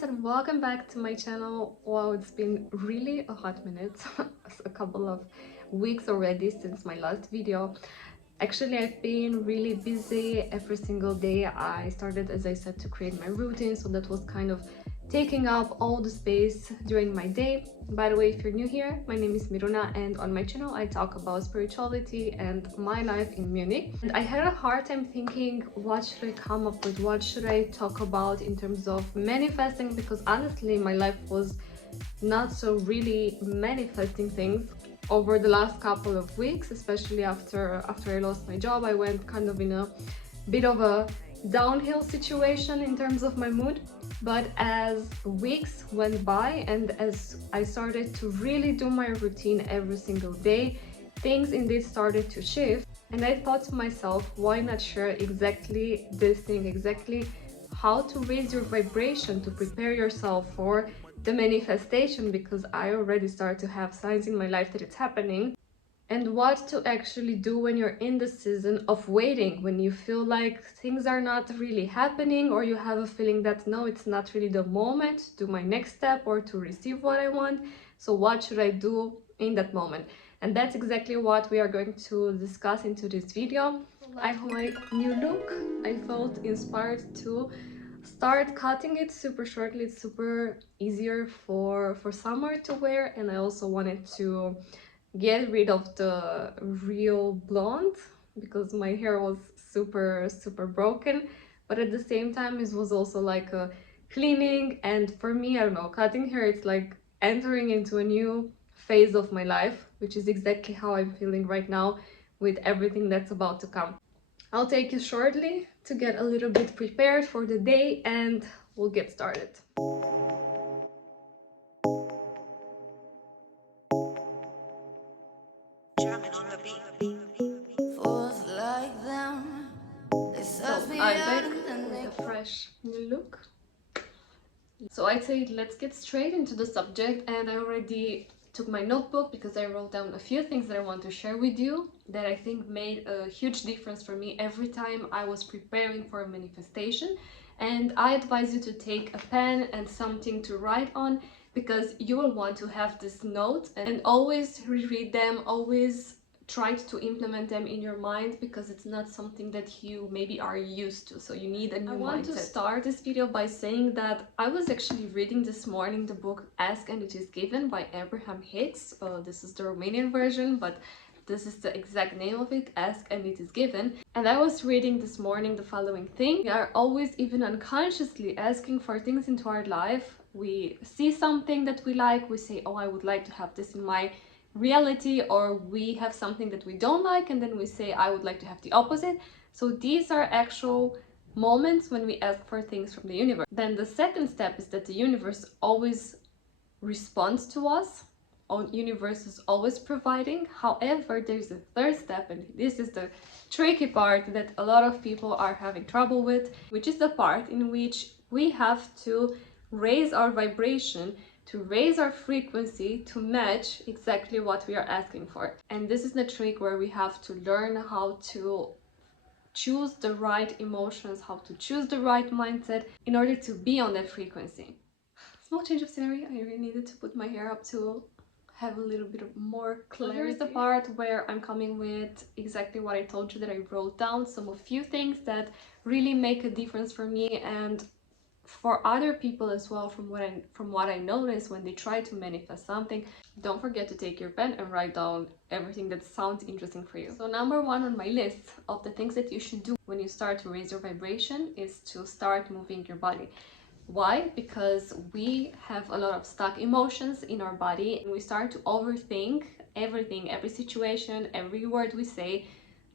guys, and welcome back to my channel. Wow, it's been really a hot minute, a couple of weeks already since my last video. Actually, I've been really busy every single day. I started, as I said, to create my routine, so that was kind of taking up all the space during my day. By the way, if you're new here, my name is Miruna, and on my channel I talk about spirituality and my life in Munich. And I had a hard time thinking what should I come up with, what should I talk about in terms of manifesting, because honestly my life was not so really manifesting things over the last couple of weeks, especially after I lost my job. I went kind of in a bit of a downhill situation in terms of my mood. But as weeks went by and as I started to really do my routine every single day, things indeed started to shift. And I thought to myself, why not share exactly this thing, exactly how to raise your vibration to prepare yourself for the manifestation, because I already start to have signs in my life that it's happening. And what to actually do when you're in the season of waiting, when you feel like things are not really happening, or you have a feeling that no, it's not really the moment to do my next step or to receive what I want. So what should I do in that moment? And that's exactly what we are going to discuss into this video. I have my new look. I felt inspired to start cutting it super shortly. It's super easier for summer to wear, and I also wanted to get rid of the real blonde because my hair was super broken. But at the same time, it was also like a cleaning, and for me, I don't know, cutting hair, it's like entering into a new phase of my life, which is exactly how I'm feeling right now with everything that's about to come. I'll take you shortly to get a little bit prepared for the day, and we'll get started. So I'm back with a fresh new look. So I'd say let's get straight into the subject, and I already took my notebook because I wrote down a few things that I want to share with you that I think made a huge difference for me every time I was preparing for a manifestation. And I advise you to take a pen and something to write on, because you will want to have this note and always reread them, always try to implement them in your mind, because it's not something that you maybe are used to, so you need a new mindset. I want to start this video by saying that I was actually reading this morning the book Ask and It Is Given by Abraham Hicks. This is the Romanian version, but this is the exact name of it, Ask and It Is Given. And I was reading this morning the following thing: we are always, even unconsciously, asking for things into our life. We see something that we like, we say, oh, I would like to have this in my reality, or we have something that we don't like and then we say, I would like to have the opposite. So these are actual moments when we ask for things from the universe. Then the second step is that the universe always responds to us. Universe is always providing. However, there's a third step, and this is the tricky part that a lot of people are having trouble with, which is the part in which we have to raise our vibration, to raise our frequency to match exactly what we are asking for. And this is the trick where we have to learn how to choose the right emotions, how to choose the right mindset in order to be on that frequency. Small change of scenery. I really needed to put my hair up to have a little bit of more clarity. So here's the part where I'm coming with exactly what I told you, that I wrote down a few things that really make a difference for me and for other people as well, from what I notice when they try to manifest something. Don't forget to take your pen and write down everything that sounds interesting for you. So number one on my list of the things that you should do when you start to raise your vibration is to start moving your body. Why? Because we have a lot of stuck emotions in our body, and we start to overthink everything, every situation, every word we say,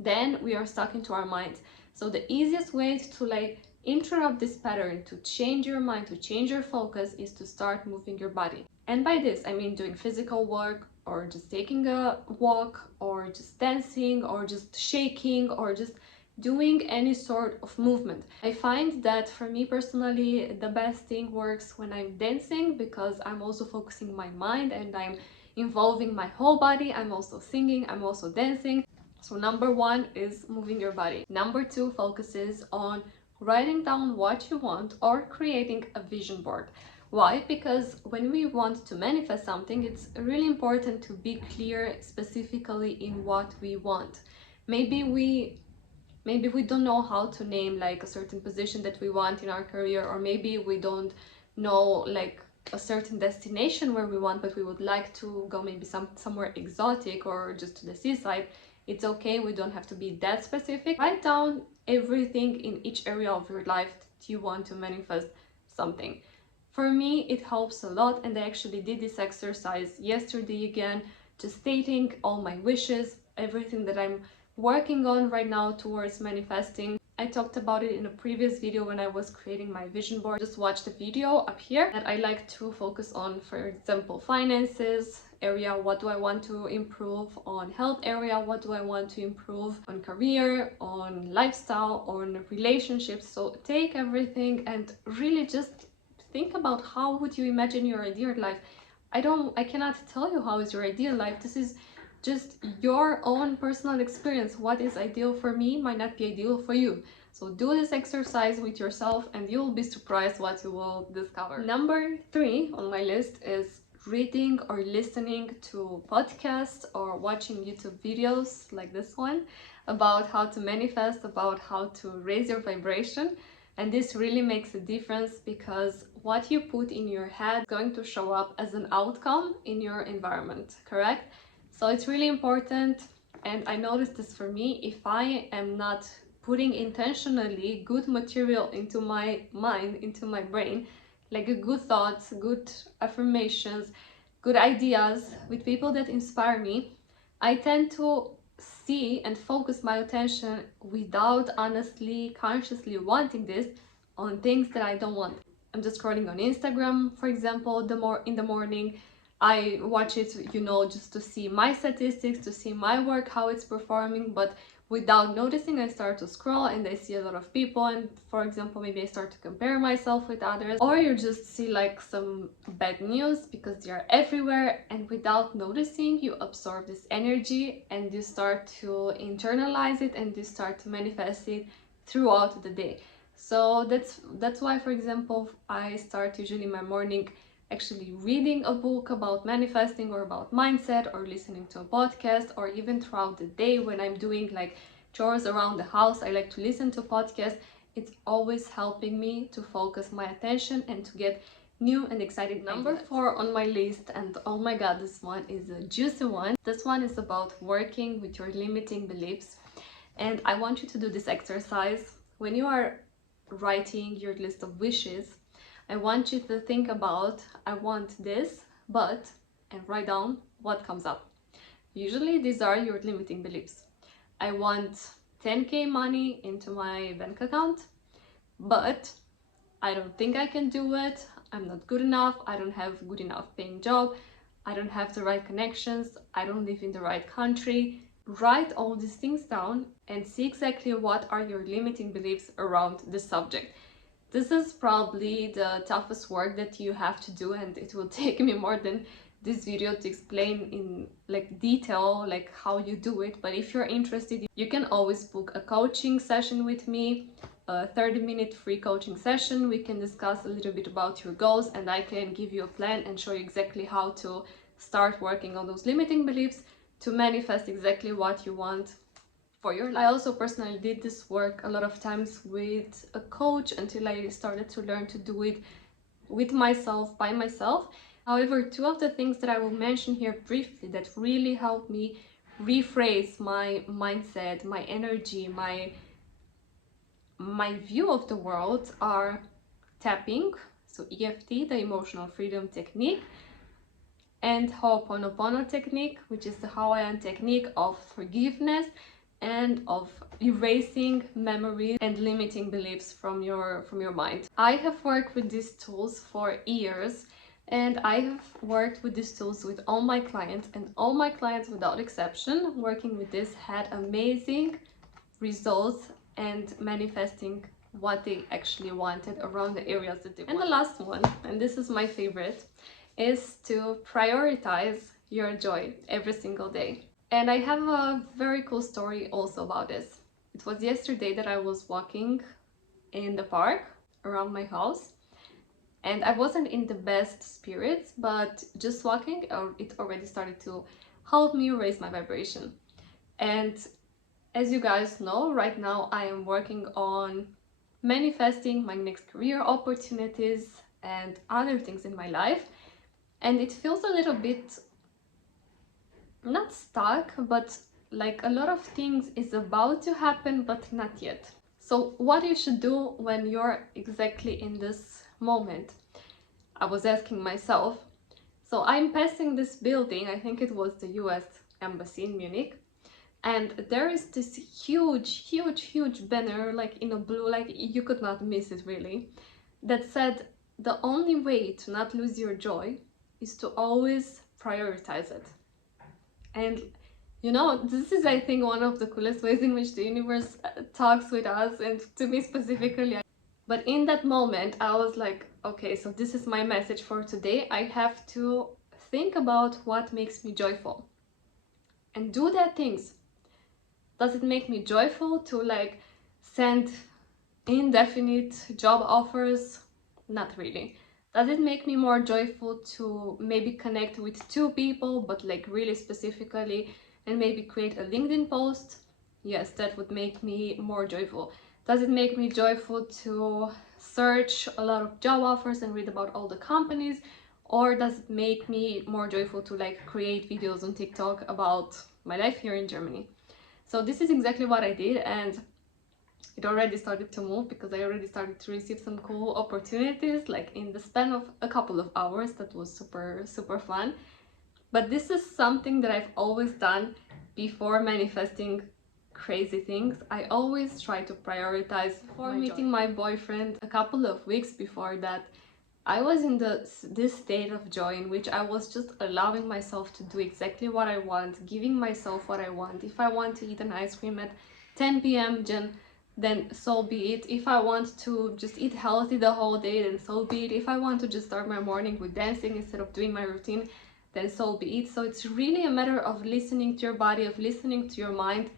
then we are stuck into our minds. So the easiest way to interrupt this pattern, to change your mind, to change your focus, is to start moving your body. And by this I mean doing physical work, or just taking a walk, or just dancing, or just shaking, or just doing any sort of movement. I find that for me personally, the best thing works when I'm dancing, because I'm also focusing my mind and I'm involving my whole body. I'm also singing, I'm also dancing. So number one is moving your body. Number two focuses on writing down what you want or creating a vision board. Why? Because when we want to manifest something, it's really important to be clear specifically in what we want. Maybe we don't know how to name like a certain position that we want in our career, or maybe we don't know like a certain destination where we want, but we would like to go maybe somewhere exotic or just to the seaside. It's okay, we don't have to be that specific. Write down everything in each area of your life that you want to manifest something. For me, it helps a lot, and I actually did this exercise yesterday again, just stating all my wishes, everything that I'm working on right now towards manifesting. I talked about it in a previous video when I was creating my vision board. Just watch the video up here. That I like to focus on, for example, finances area, what do I want to improve, on health area, what do I want to improve, on career, on lifestyle, on relationships. So take everything and really just think about how would you imagine your ideal life. I cannot tell you how is your ideal life. This is just your own personal experience. What is ideal for me might not be ideal for you. So do this exercise with yourself and you'll be surprised what you will discover. Number 3 on my list is reading or listening to podcasts or watching YouTube videos like this one about how to manifest, about how to raise your vibration. And this really makes a difference because what you put in your head is going to show up as an outcome in your environment, correct? So it's really important, and I noticed this for me, if I am not putting intentionally good material into my mind, into my brain, like good thoughts, good affirmations, good ideas with people that inspire me, I tend to see and focus my attention without honestly, consciously wanting this on things that I don't want. I'm just scrolling on Instagram, for example, in the morning. I watch it, you know, just to see my statistics, to see my work, how it's performing, but without noticing, I start to scroll and I see a lot of people, and for example, maybe I start to compare myself with others, or you just see like some bad news because they are everywhere, and without noticing, you absorb this energy and you start to internalize it and you start to manifest it throughout the day. So that's why, for example, I start usually my morning actually reading a book about manifesting or about mindset, or listening to a podcast, or even throughout the day when I'm doing like chores around the house, I like to listen to podcasts. It's always helping me to focus my attention and to get new and exciting Number ideas. 4 on my list, and oh my god, this one is a juicy one. This one is about working with your limiting beliefs, and I want you to do this exercise when you are writing your list of wishes. I want you to think about, I want this, but, and write down what comes up. Usually these are your limiting beliefs. I want 10k money into my bank account, but I don't think I can do it. I'm not good enough. I don't have good enough paying job. I don't have the right connections. I don't live in the right country. Write all these things down and see exactly what are your limiting beliefs around the subject. This is probably the toughest work that you have to do, and it will take me more than this video to explain in like detail like how you do it. But if you're interested, you can always book a coaching session with me, a 30-minute free coaching session. We can discuss a little bit about your goals and I can give you a plan and show you exactly how to start working on those limiting beliefs to manifest exactly what you want for your life. I also personally did this work a lot of times with a coach until I started to learn to do it with myself, by myself. However, 2 of the things that I will mention here briefly that really helped me rephrase my mindset, my energy, my view of the world are tapping, so EFT, the emotional freedom technique, and Ho'oponopono technique, which is the Hawaiian technique of forgiveness and of erasing memories and limiting beliefs from your mind. I have worked with these tools for years, and I have worked with these tools with all my clients, and all my clients without exception working with this had amazing results and manifesting what they actually wanted around the areas that they wanted. And the last one, and this is my favorite, is to prioritize your joy every single day. And I have a very cool story also about this. It was yesterday that I was walking in the park around my house, and I wasn't in the best spirits, but just walking, it already started to help me raise my vibration. And as you guys know, right now I am working on manifesting my next career opportunities and other things in my life, and it feels a little bit not stuck, but like a lot of things is about to happen but not yet. So what you should do when you're exactly in this moment? I was asking myself. So I'm passing this building, I think it was the US Embassy in Munich, and there is this huge banner, like in a blue, like you could not miss it really, that said the only way to not lose your joy is to always prioritize it. And you know, this is, I think, one of the coolest ways in which the universe talks with us, and to me specifically. But in that moment, I was like, okay, so this is my message for today. I have to think about what makes me joyful and do that things. Does it make me joyful to like send indefinite job offers? Not really. Does it make me more joyful to maybe connect with 2 people, but like really specifically, and maybe create a LinkedIn post? Yes, that would make me more joyful. Does it make me joyful to search a lot of job offers and read about all the companies? Or does it make me more joyful to like create videos on TikTok about my life here in Germany? So this is exactly what I did, and it already started to move because I already started to receive some cool opportunities like in the span of a couple of hours. That was super fun. But this is something that I've always done before manifesting crazy things. I always try to prioritize. Before meeting my boyfriend, a couple of weeks before that, I was in this state of joy in which I was just allowing myself to do exactly what I want, giving myself what I want. If I want to eat an ice cream at 10 p.m, then so be it. If I want to just eat healthy the whole day, then so be it. If I want to just start my morning with dancing instead of doing my routine, then so be it. So it's really a matter of listening to your body, of listening to your mind.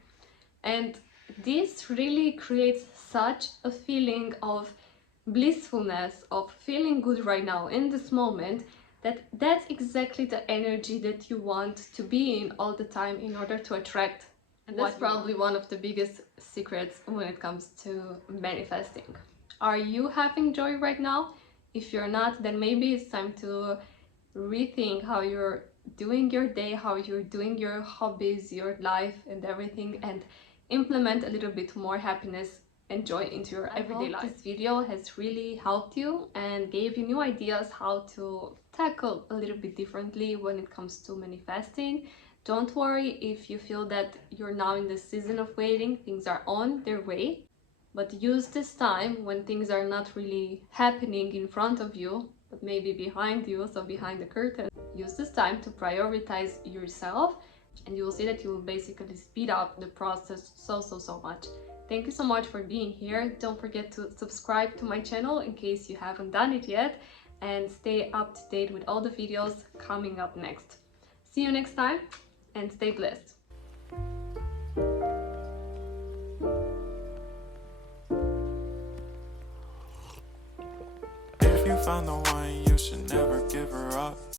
And this really creates such a feeling of blissfulness, of feeling good right now in this moment, that's exactly the energy that you want to be in all the time in order to attract. And that's probably one of the biggest secrets when it comes to manifesting. Are you having joy right now? If you're not, then maybe it's time to rethink how you're doing your day, how you're doing your hobbies, your life and everything, and implement a little bit more happiness and joy into your everyday life. This video has really helped you and gave you new ideas how to tackle a little bit differently when it comes to manifesting. Don't worry if you feel that you're now in the season of waiting, things are on their way. But use this time when things are not really happening in front of you, but maybe behind you, so behind the curtain. Use this time to prioritize yourself, and you will see that you will basically speed up the process so much. Thank you so much for being here. Don't forget to subscribe to my channel in case you haven't done it yet, and stay up to date with all the videos coming up next. See you next time, and stay blessed. If you found the one, you should never give her up.